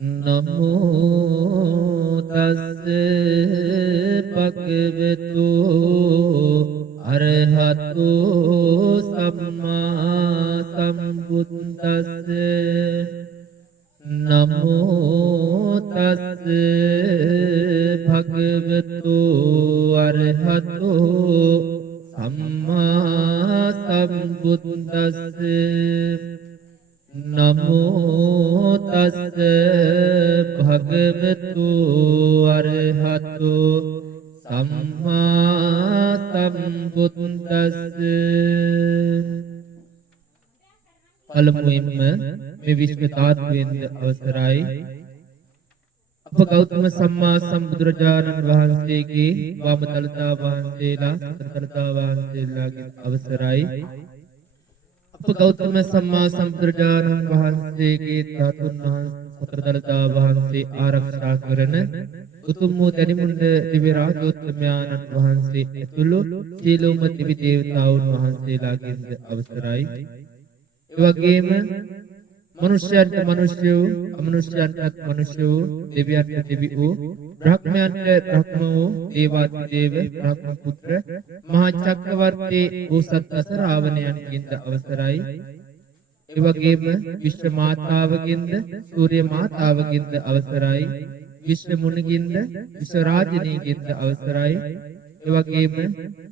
නමෝ තස්ස භගවතු අරහතු සම්මා සම්බුද්දස්ස නමෝ තස්ස භගවතු අරහතු සම්මා සම්බුද්දස්ස නමෝ තස්ස භගවතු අරහතු සම්මා සම්බුද්දස්ස. පළමුවෙන්ම මේ විශ්ව ධාතුවෙන්ද අවසරයි අප ගෞතම සම්මා සම්බුදුරජාණන් වහන්සේගේ වාම දළදා වහන්සේලා සතරදා වහන්සේලාගේ අවසරයි අප ගෞතම සම්මා සම්බුදුරජාණන් වහන්සේගේ ධාතුන් වහන්සේ සතරදා වහන්සේ ආරක්ෂා කරන උතුම් වූ දැනිමුණ්ඩ දිව්‍ය රාජෝත්තමයන්න් වහන්සේ ඇතුළු සීලෝම දිවි දේවතාවුන් වහන්සේලාගෙන්ද අවසරයි. ඒ වගේම මනුෂ්‍යයන්ට මනුෂ්‍ය වූ අමනුෂ්‍යයන්ටත් මනුෂ්‍ය වූ දෙවියන්ට දෙවි වූ බ්‍රහ්මයන්ට බ්‍රහ්ම වූ දේවාදිදේව බ්‍රහ්ම පුත්‍ර මහා චක්‍රවර්ති වූ සත් අසරාවණයන්ගෙන්ද අවසරයි. ඒ වගේම විශ්ව මාතාවගෙන්ද සූර්ය මාතාවගෙන්ද අවසරයි. විශ්ව මුනිගෙන්ද විශ්ව රාජිනීගෙන්ද අවසරයි. ඒ වගේම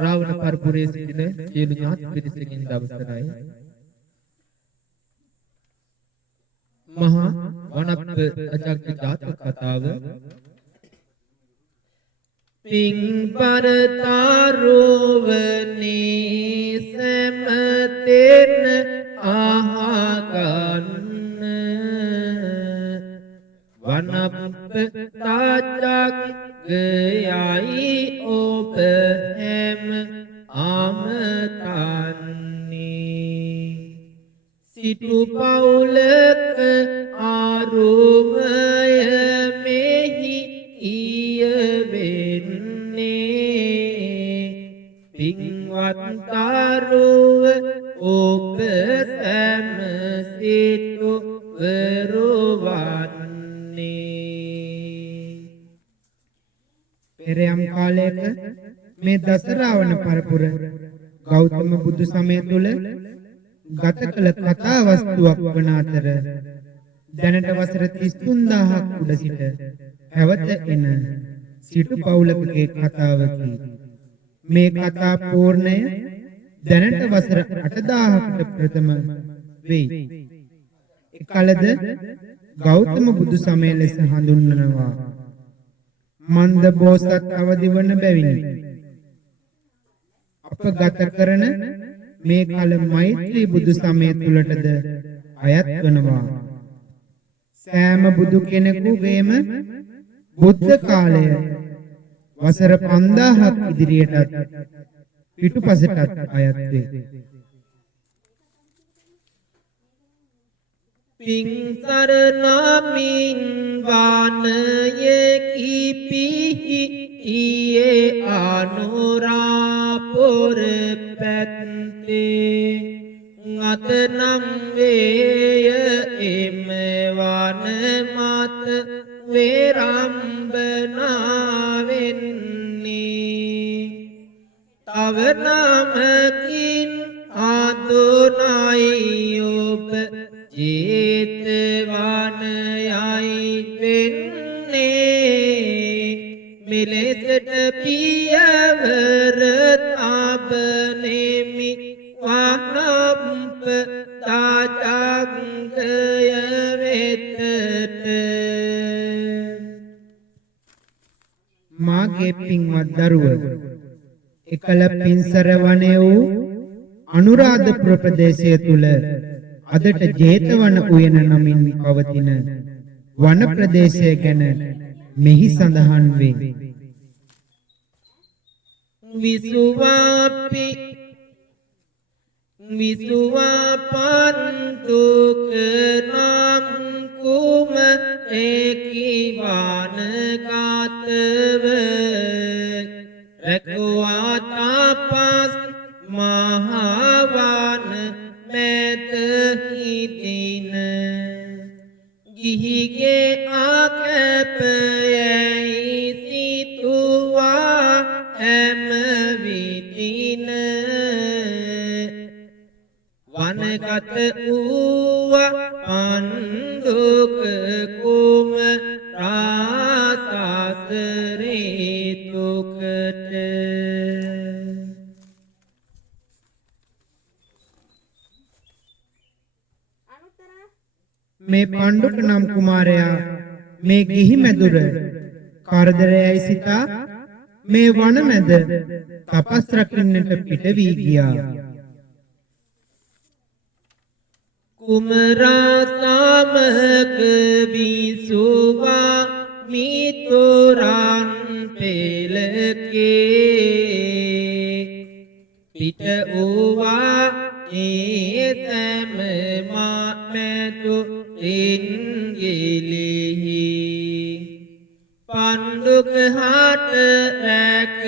රාවණ පරපුරේ සිටින සියලු ඥාති පිරිසකින්ද අවසරයි. මහා වනප්ප අජග්ග ජාතක කතාව පිං පරතාරෝවනී සමතෙන් ආහගන්න වනප්ප තාජග්ගයයි ඔබ හැම ආමතන්නේ සිටු පවුලක ආරෝමය මෙහි ඊයවෙන්නේ පින්වත්තාරුව ඔබ සැම සිටු වරුවන්නේ. පෙරයම් කාලයක මේ දසරාවණ පරපුර ගෞතම බුදු සමය තුළ ගත කළ කතා වස්තුවක් වන අතර දැනට වසර 33000ක් උඩ සිට පැවත එන සිටු පවුලකගේ කතාවකි. මේ කතා පූර්ණය දැනට වසර 8000කට ප්‍රථම වෙයි. එකලද ගෞතම බුදු සමය ලෙස හඳුන්වනවා. මන්ද බෝසත් අවදි වන බැවිනි. අප ගත කරන මේ කල මෛත්‍රී බුදු සමය තුලටද අයත් වනවා. සෑම බුදු කෙනෙකුගේම බුද්ධ කාලය වසර 5000ක් ඉදිරියටත් පිටුපසටත් අයත් වේ. පිං සරණමින් වානයේ කිපිහි ඊයේ අනුරාපුර පැත්තේ අතනම් වේය එම වන මත වේරම්බනාවෙන්නේ තව නමකින් ආදුනයි ඔබ ජේතවනයයි වෙන්නේ මෙලෙසට පියවර තබනෙමි වනප්ප තාජග්ගය වෙතට. මාගේ පින්වත් දරුව එකල පින්සර වනයේ වූ අනුරාධපුර ප්‍රදේශය තුල අදට ජේතවන උයන නමින් පවතින වන ප්‍රදේශය ගැන මෙහි සඳහන් වේ. විසුවාපි විසුවාපන්තුක නම් කුම ඒකිවාන ගාතව රැකුවා තාපස් මහාවන මෙත හිතින ගිහිගේ ආකැපයයි සිතුවා හැම විටින වනගත වූවා පන්දුක කුම රාසසරේ තුකට මේ පණ්ඩුක නම් කුමාරයා මේ ගිහි මැදුර කරදරයයි සිතා මේ වනමැද තපස් රකින්නට පිට වී ගියා. කුමරා සමග විසුවා මිතුරන් පෙළකේ පිට වූවා ඒ තැම මැතු ඉන්ගිලිහි පණ්ඩුක හට රැක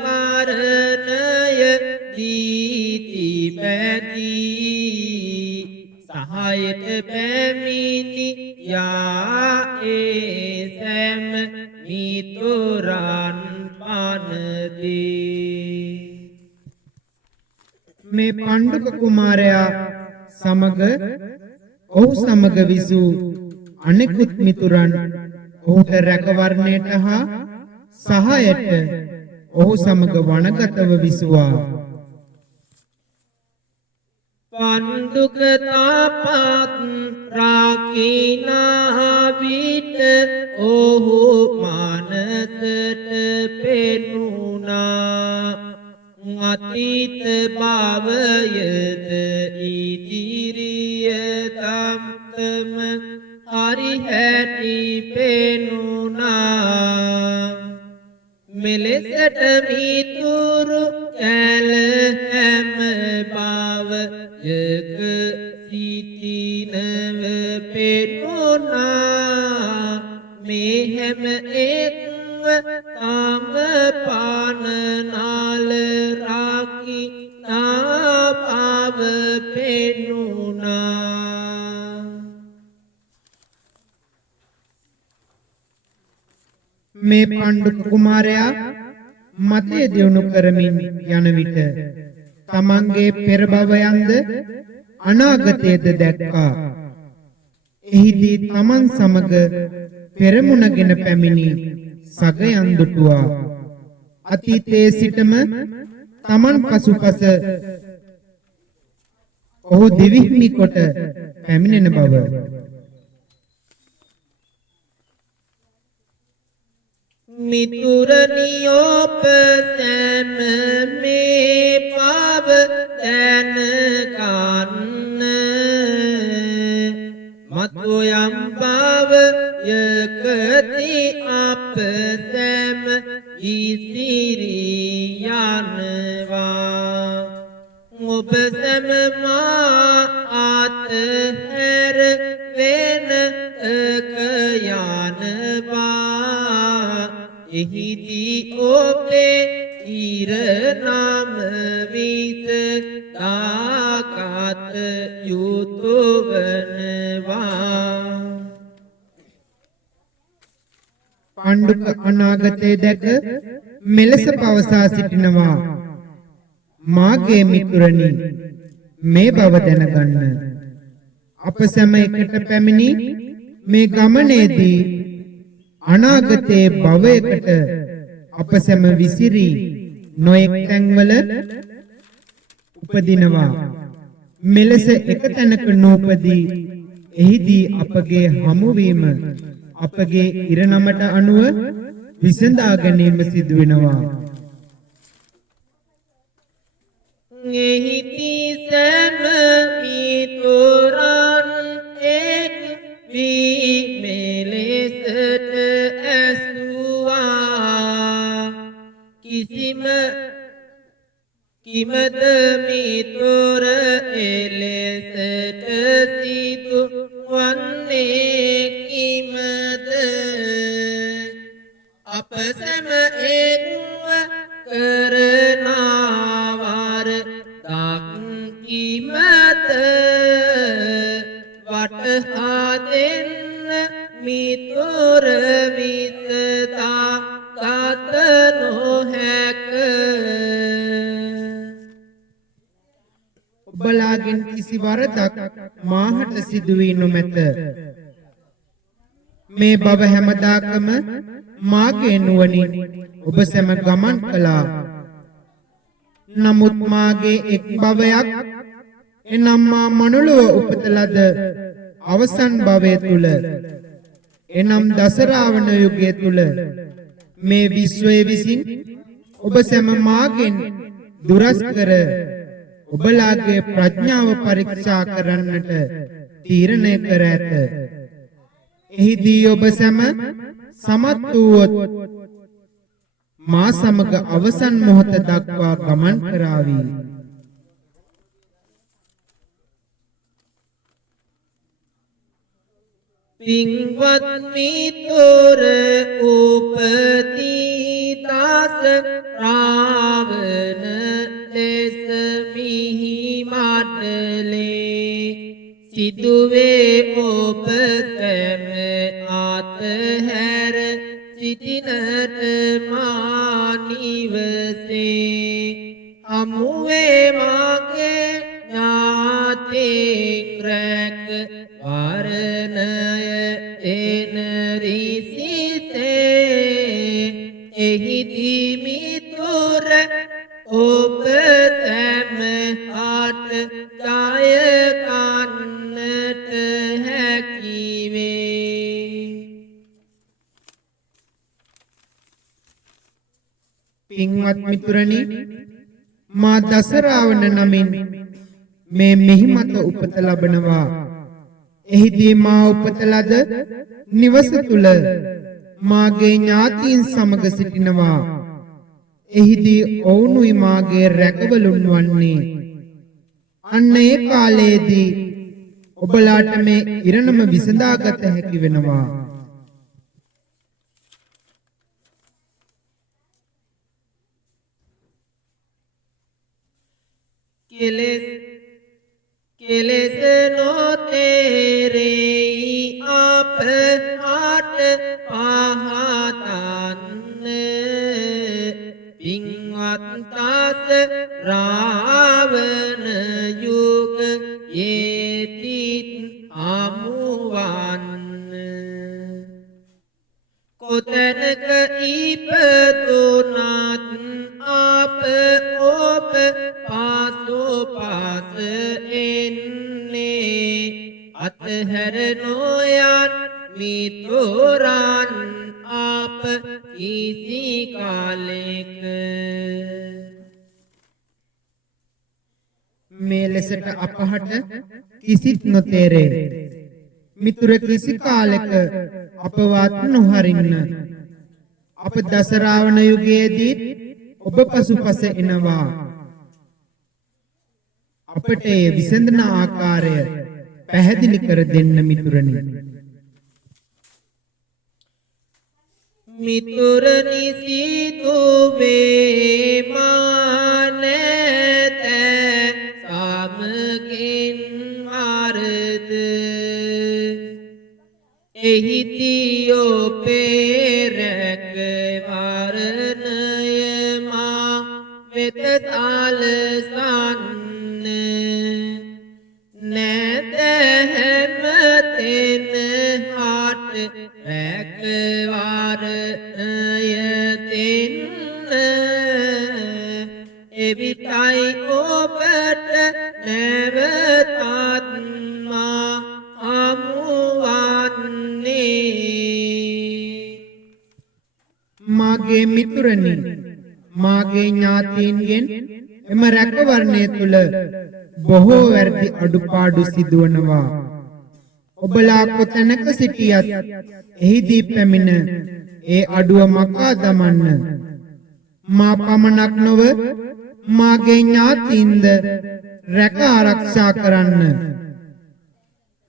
මරණය දීති පැදී සහයට පැමිණි යා ඒ සැම මිතුරන් පනදී මේ පණ්ඩුක කුමාරයා සමග ඔහු සමග විසූ අනෙකුත් මිතුරන් ඔහුට රැකවරණයට හා සහායට ඔහු සමග වනගතව විසුවා. පණ්ඩුක තාපත් රාකිනා විට ඔහු මනසට පෙනුණා අතීත භවයද ඉදිරිය තමතම හරි හැටි පෙනුණා මෙලෙසට මිතුරු කැල හැම භවයක සිටිනව පෙනුණා මේ හැම එක්ව තම පානනාල රාකි නාපාව පෙනුණා මේ පණ්ඩුක කුමාරයා මතය දියුණු කරමින් යන විට තමන්ගේ පෙර භවයන්ද අනාගතයේද දැක්කා. එහිදී තමන් සමග පෙරමුණගෙන පැමිණි සගයන් දුටුවා. අතීතයේ සිටම තමන් පසුපස ඔහු දිවිහිමි කොට පැමිණෙන බව මිතුරනියෝප සැම මේ පව දැනගන්න මතු යම් භවයකදී අප සැම ඉසිරී යනවා ඔබ සැම මා අතහැර වෙන එක යනවා එහිදී ඔබේ ඉරණම විස දාගත යුතු වනවා පණ්ඩුක අනාගතයේ දැක මෙලෙස පවසා සිටිනවා මාගේ මිතුරනි මේ බව දැනගන්න අප සැම එකට පැමිණි මේ ගමනේදී අනාගතයේ භවයකට අප සැම විසිරී නොයෙක් තැන්වල උපදිනවා මෙලෙස එක තැනක නූපදී එහිදී අපගේ හමුවීම අපගේ ඉරණමට අනුව විසඳා ගැනීම සිදු වෙනවා එහිදී සැම මිතුරන් එක් වී මෙලෙසට ඇසුවා කිමද මිතුර එලෙසට සිදු වන්නේ කිමද අප සැම එක්ව කරනවර දක්කිමද වටහා දෙන්න මිතුර මිත්තා ගත නොහැක. ඔබලාගෙන් කිසි වරදක් මාහට සිදු වී නොමැත. මේ බව හැමදාකම මාගේ නුවණින් ඔබ සැම ගමන් කළා. නමුත් මාගේ එක් භවයක් එනම් මා මනුලොව උපත ලද අවසන් භවය තුල එනම් දසරාවන යුගය තුල මේ විශ්වය විසින් ඔබ සැම මාගෙන් දුරස් කර ඔබලාගේ ප්‍රඥාව පරීක්ෂා කරන්නට තීරණය කර ඇත. එහිදී ඔබ සැම සමත් වූවොත් මා සමග අවසන් මොහොත දක්වා ගමන් කරાવી. පින්වත් මිතුර උපදී දාස රාවණ ලෙස මිහි මඩලේ සිදුවේ ඔබ සැම අතහැර සිටිනට මා නිවසේ අමුවේ මාගේ ඥාතීන් රැක වරණය එන රිසිසේ එහිදී මිතුර ඔබ සැම අට ජය ගන්නට හැකිවේ. පින්වත් මිතුරනි, මා දසරාවන නමින් මේ මෙහිමත උපත ලබනවා. එහිදී මා උපත ලද නිවස තුල මාගේ ඥාතීන් සමග සිටිනවා. එහිදී ඔවුනුයි මාගේ රැකවලුන් වන්නේ. අන්න ඒ කාලයේදී ඔබලාට මේ ඉරණම විසඳාගත හැකි වෙනවා. කෙලෙස නොතේරෙයි අප හට පහතන්න. පින්වත් තාස රාවණ යුග යේතිත් අමුවන්න. කොතැනක ඉපදුනත් අප ඔබ පාසෝපාස එන්නේ. අතහැර නොයන් මිතුරන් අප කිසි කාලෙක. මේ ලෙසට අපහට කිසිත් නොතේරේ. මිතුර කිසි කාලෙක අපවත් නොහරින්න. අප දසරාවන යුගයේදී ඔබ පසුපස එනවා. අපට ඒ විසඳන ආකාරය පැහැදිලි කර දෙන්න මිතුරනි. මිතුරනි සිතුවේ මානත සමගින් වරද. එහිදී ඔබේ රැක වරණය මා වෙත සලසන්න. නැත හැමතෙන හට රැක වරණය දෙන්න. එවිටයි ඔබට නැවතත් මා හමුවන්නේ. මාගේ මිතුරනි, මාගේ ඥාතීන්ගෙන් එම රැකවරණය තුල බොහෝ වැරදි අඩුපාඩු සිදුවනවා. ඔබලා කොතැනක සිටියත් එහිදී පැමිණ ඒ අඩුව මකා දමන්න. මා පමණක් නොව මාගේ ඥාතීන්ද රැක ආරක්ෂා කරන්න.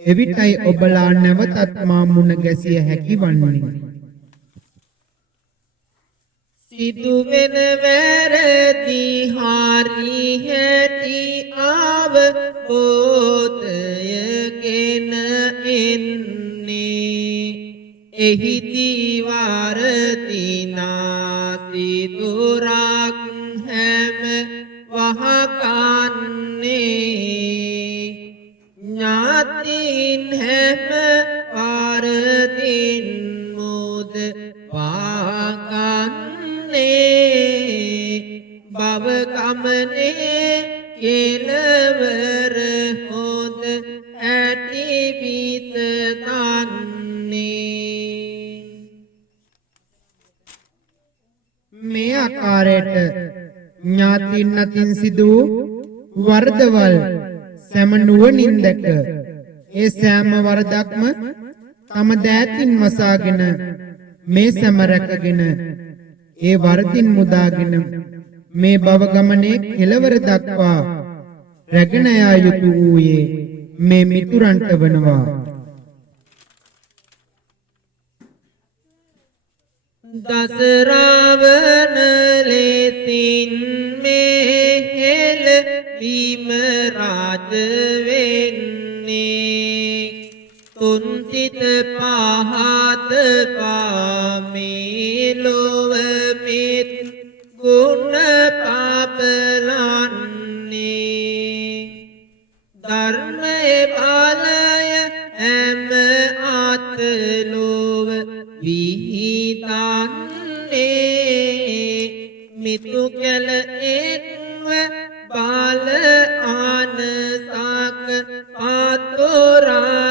එවිටයි ඔබලා නැවතත් මා මුණ ගැසිය හැකි වන්නේ. සිදුවෙන වැරදි හරි හැටි අවබෝධයගෙන එන්නේ. එහිදී වාරතිනාති දුරක් හැම වහකන්නේ ඥාතින් හැම වාරතින් මුද වාකන්නේ භව ගමනේ කෙලවර හොද ඇති විත දන්නේ මේ ආකාරයට ඥාතින් අතින් සිදු වූ වරදවල් සෑම නුවණින් දැක ඒ සෑම වරදක්ම තම දෑතින් වසාගෙන මේ සෑම රැකගෙන ඒ වරදින් මුදාගෙන මේ භව ගමනේ කෙලවර දක්වා රැගෙන යා යුතු වූයේ මේ මිතුරන්ට වනවා. දස රාවණ ලෙසින් මේ හෙළ වීම රාජ වෙන්නේ තුන් සිත පහත පාමේ ලොව මෙත් ගුණ පාපලන්නේ ධර්මයේ බලය හැම අතලොව විහිදන්නේ මිතු කැල එක්ව බාල ආනසක පාතොරන්නේ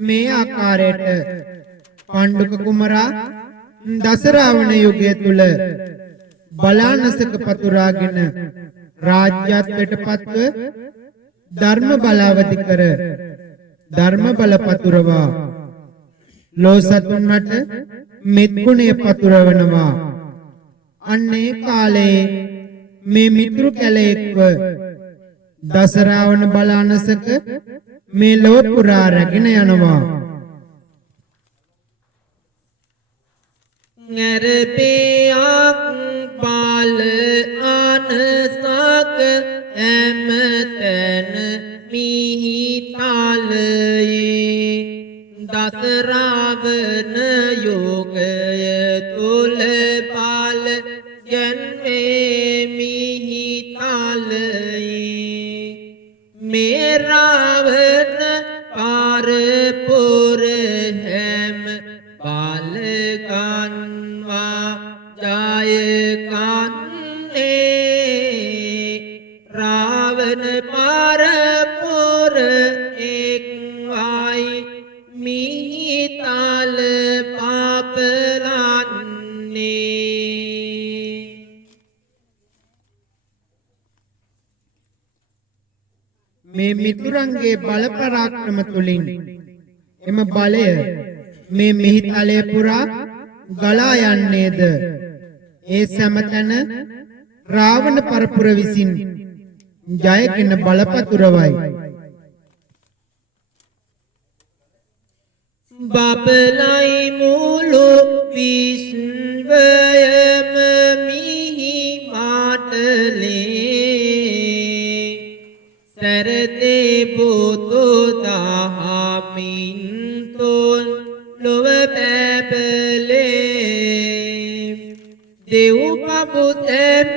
මේ ආකාරයට පාණ්ඩුක කුමරා දස රාවණ යුගය තුල බලානසක පතුරාගෙන රාජ්‍යත්වයට පත්ව ධර්ම බලාවති කර ධර්ම බල පතුරවා ලෝසතුන්ට මෙත් ගුණය පතුරවනවා. අන්නේ කාලයේ මේ මිතුරු කැලේක්ව දස රාවණ බලානසක මේ ලොව පුරා රැගෙන යනවා. නරපියක් බාල ආනසක හැමතැන මිහිතාලයේ දස රාවණ යෝගය තුල බාල ජන්මේ මිහිතාලයේ මේ රාවණ පාරපුර හැම පාලකන්වා ජයකන්නේ රාවණ පාරපුර එක්වයි මිහිතල පාපලන්නේ මේ මිතුරන්ගේ බල පරාක්‍රම තුලින් එම බලය මේ මිහිතලය පුරා ගලා යන්නේද ඒ සමතන රාවණ පරපුර විසින් ජයගෙන බලපතුරවයි. බබලයි මුළු විශ්වයම මිහි මාටලේ සරදේ බොතු දහමින් තුන් ලොව පැපලේ දෙව් පබුතෙම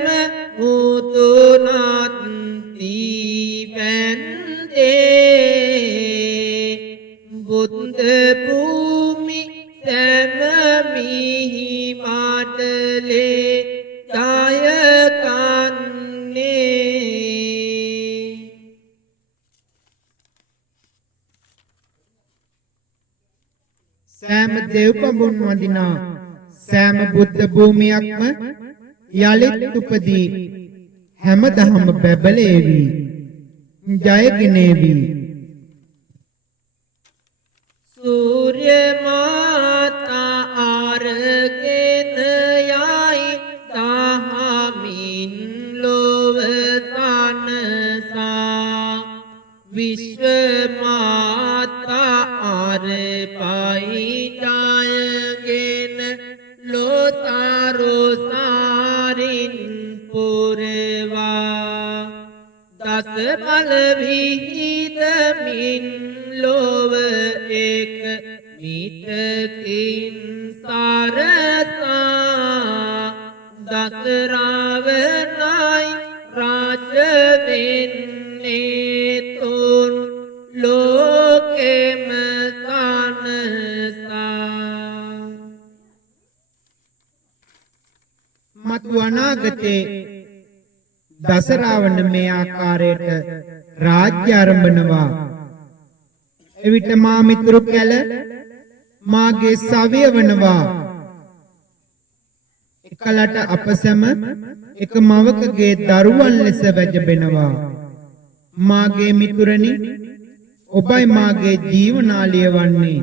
මුතුනත් දීවැන්දේ බුද්ධ භූමි සෑම මිහි මාටලේ ජයකන්නේ සෑම දෙව්පඹුන් වඳිනා සෑම බුද්ධ භූමියක්ම යලිත් උපදී හැමදහම බැබලේවි ජයගෙනේවි. සූර්ය මාතා ආරගෙන යයි දහමින් ලොව තනසා විශ්ව මාතා ආරපයි ජයගෙන ලෝසාරෝ සාරින් පුරවා දස බල විහිදමින් ලොව එක මිටකින් සරසා දස රාවණයි රාජ වෙන්නේ තුන් ලෝකෙම සනසා. මතු අනාගතේ දස රාවණ මේ ආකාරයට රාජ්‍ය ආරම්භනවා. එවිට මා මිතුරු කැල මාගේ සවිය වනවා. එකලට අප සැම එක මවකගේ දරුවන් ලෙස වැජබෙනවා. මාගේ මිතුරනි, ඔබයි මාගේ ජීවනාලිය වන්නේ.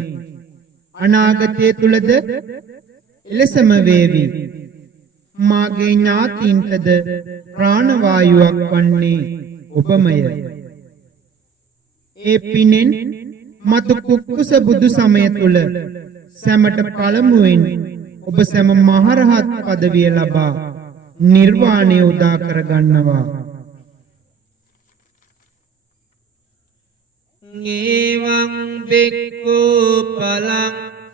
අනාගතයේ තුලද එලෙසම වේවි. මාගේ ඥාතීන්ටද ප්‍රාණවායුවක් වන්නේ ඔබමය. ඒ පිනෙන් මතු කුක්කුස බුදු සමය තුල සැමට පළමුවෙන් ඔබ සැම මහරහත් පදවිය ලබා නිර්වාණය උදා කරගන්නවා. ඒවං බික්ඛු පලං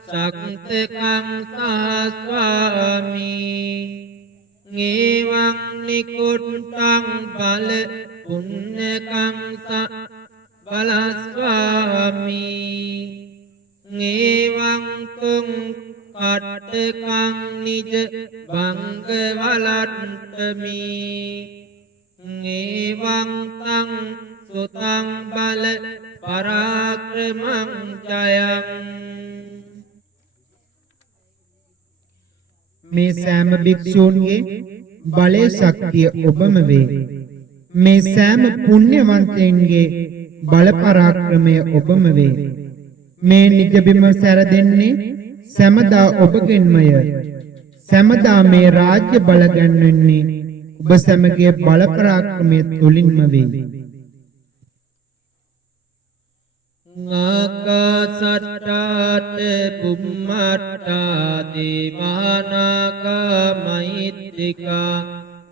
සක්තකං සාස්වාමි ඒවං නිකුට්ටං බල පුඤ්ඤකං බලස්වාමි ඒවං තුං කට්ටකං නිජ භංග වලට්ඨමි ඒවං තං සුතං බල පරාක්‍රමං ජයං. මේ සෑම භික්ෂූන්ගේ බලේ ශක්තිය ඔබම වේ. මේ සෑම පුණ්‍යවන්තයින්ගේ බල පරාක්‍රමය ඔබම වේ. මේ නිජ බිම සැරදෙන්නේ සෑමදා ඔබගෙන්මය. සෑමදා මේ රාජ්‍ය බල ගන්වන්නේ ඔබ සැමගේ බල පරාක්‍රමය තුලින්ම වේ. ආකාසට්ටාට බුම්මට්ටා දේවානාගා මහිත්‍තිකා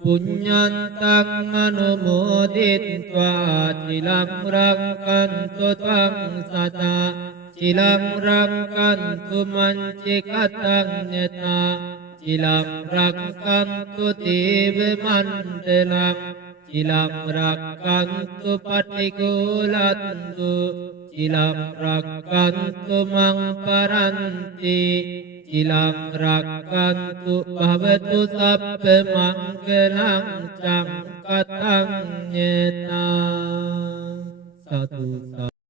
පුඤ්ඤන්තං අනුමෝදිත්වා චිලං රක්ඛන්තු ත්වං සදා චිලං රක්ඛන්තු මං චිකතං යතා චිලං රක්ඛන්තු දේව මණ්ඩලං චිලං රක්ඛන්තු පටිඝෝලන්තු චිලං රක්ඛන්තු මං පරන්ති චිලං රක්ඛන්තු භවතු සබ්බ මංගලං චං කතං යතා. සතු